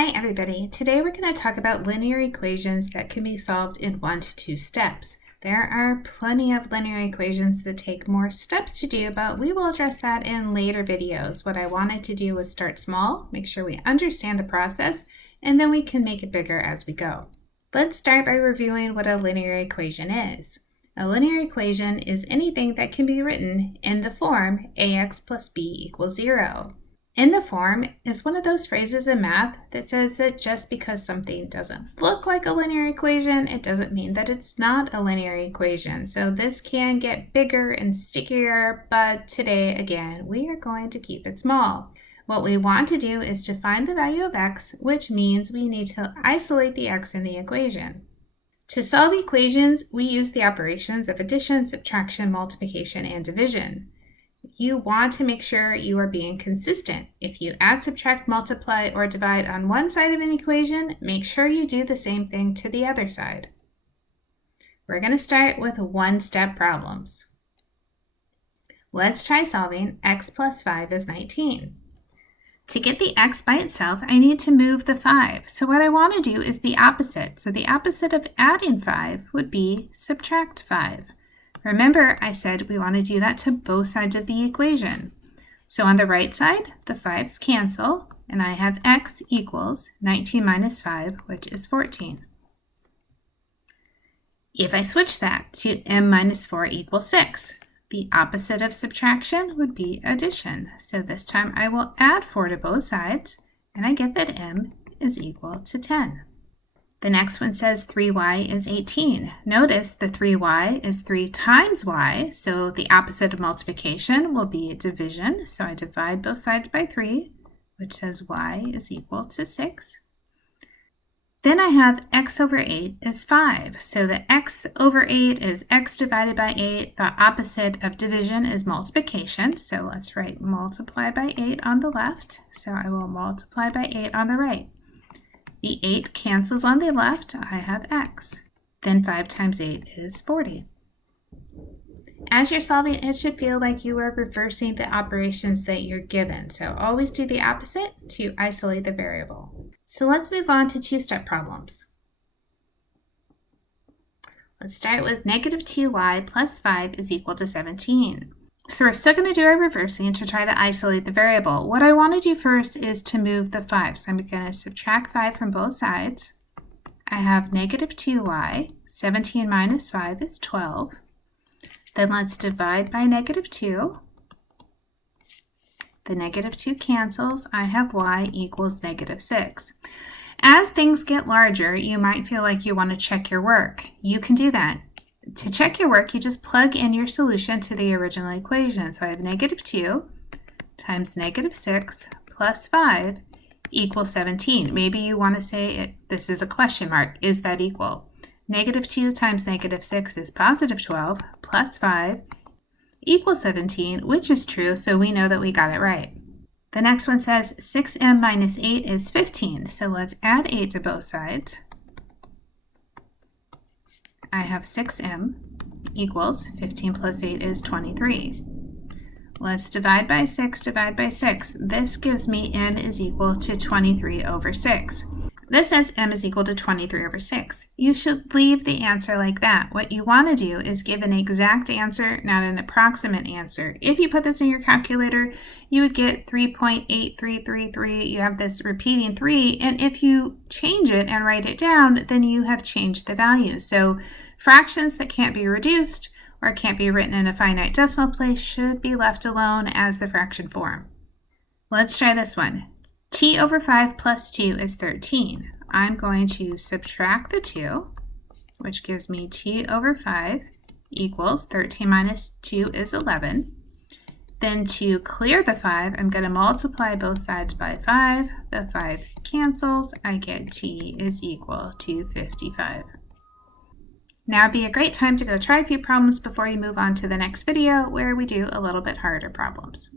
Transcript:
Hi everybody. Today we're going to talk about linear equations that can be solved in 1 to 2 steps. There are plenty of linear equations that take more steps to do, but we will address that in later videos. What I wanted to do was start small, make sure we understand the process, and then we can make it bigger as we go. Let's start by reviewing what a linear equation is. A linear equation is anything that can be written in the form ax plus b equals 0. In the form is one of those phrases in math that says that just because something doesn't look like a linear equation, it doesn't mean that it's not a linear equation. So this can get bigger and stickier, but today, again, we are going to keep it small. What we want to do is to find the value of x, which means we need to isolate the x in the equation. To solve equations, we use the operations of addition, subtraction, multiplication, and division. You want to make sure you are being consistent. If you add, subtract, multiply, or divide on one side of an equation, make sure you do the same thing to the other side. We're going to start with one-step problems. Let's try solving x plus 5 is 19. To get the x by itself, I need to move the 5. So what I want to do is the opposite. So the opposite of adding 5 would be subtract 5. Remember, I said we want to do that to both sides of the equation. So on the right side, the 5's cancel, and I have x equals 19 minus 5, which is 14. If I switch that to m minus 4 equals 6, the opposite of subtraction would be addition. So this time I will add 4 to both sides, and I get that m is equal to 10. The next one says 3y is 18. Notice the 3y is 3 times y, so the opposite of multiplication will be division. So I divide both sides by 3, which says y is equal to 6. Then I have x over 8 is 5. So the x over 8 is x divided by 8. The opposite of division is multiplication. So let's write multiply by 8 on the left. So I will multiply by 8 on the right. The 8 cancels on the left, I have x. Then 5 times 8 is 40. As you're solving, it should feel like you are reversing the operations that you're given. So always do the opposite to isolate the variable. So let's move on to two-step problems. Let's start with negative 2y plus 5 is equal to 17. So we're still going to do our reversing to try to isolate the variable. What I want to do first is to move the 5. So I'm going to subtract 5 from both sides. I have negative 2y. 17 minus 5 is 12. Then let's divide by negative 2. The negative 2 cancels. I have y equals negative 6. As things get larger, you might feel like you want to check your work. You can do that. To check your work, you just plug in your solution to the original equation. So I have negative 2 times negative 6 plus 5 equals 17. Maybe you want to say this is a question mark. Is that equal? Negative 2 times negative 6 is positive 12 plus 5 equals 17, which is true, so we know that we got it right. The next one says 6m minus 8 is 15. So let's add 8 to both sides. I have 6m equals 15 plus 8 is 23. Let's divide by 6, divide by 6. This gives me m is equal to 23 over 6. This says m is equal to 23 over 6. You should leave the answer like that. What you want to do is give an exact answer, not an approximate answer. If you put this in your calculator, you would get 3.8333. You have this repeating 3, and if you change it and write it down, then you have changed the value. So fractions that can't be reduced or can't be written in a finite decimal place should be left alone as the fraction form. Let's try this one. T over 5 plus 2 is 13. I'm going to subtract the 2, which gives me t over 5 equals 13 minus 2 is 11. Then to clear the 5, I'm going to multiply both sides by 5. The 5 cancels. I get t is equal to 55. Now would be a great time to go try a few problems before you move on to the next video where we do a little bit harder problems.